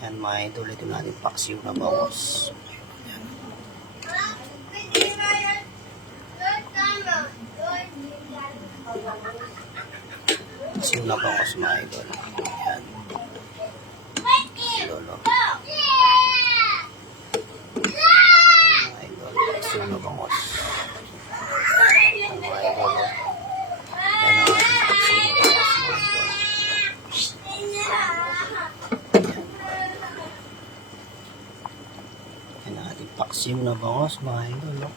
Yan mga idol, ito natin paksiw na bangos. Yan. Paksiw na bangos mga idol. Yan. Lolo. Mga idol, paksiw na bangos. Yan mga idol. Yan ang ating paksiw na bangos mga idol. Yan ang ating paksiw na bangos mga idol. No?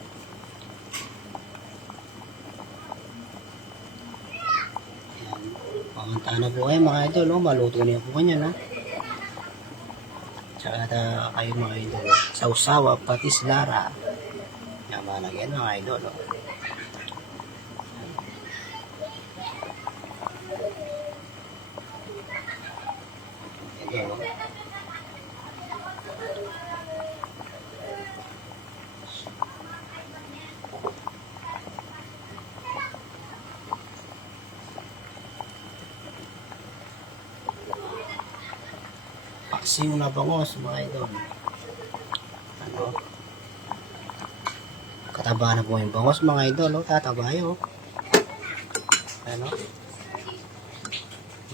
Yan. Panganta na po kayo mga idol. No? Maluto niya po kanya. No? Tsaka kayo mga idol. Sausawa, patis, lara. Yan malagyan mga idol. No? Ito, no? Paksiw na bangos mga idol. Ano? Kataba na po yung bangos mga idol. Oh. Tataba yun. Ano?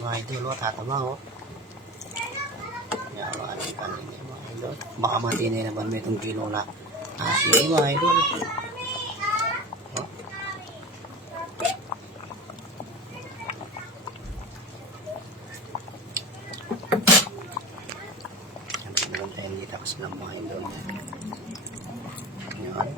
Mga idol. Oh. Tataba. Oh. Yan mga kanin mga idol. Baka matinay naman may itong kilo na asin mga idol. Oh. Yan. Meron tayong dito kasi ng mga idol. Yan.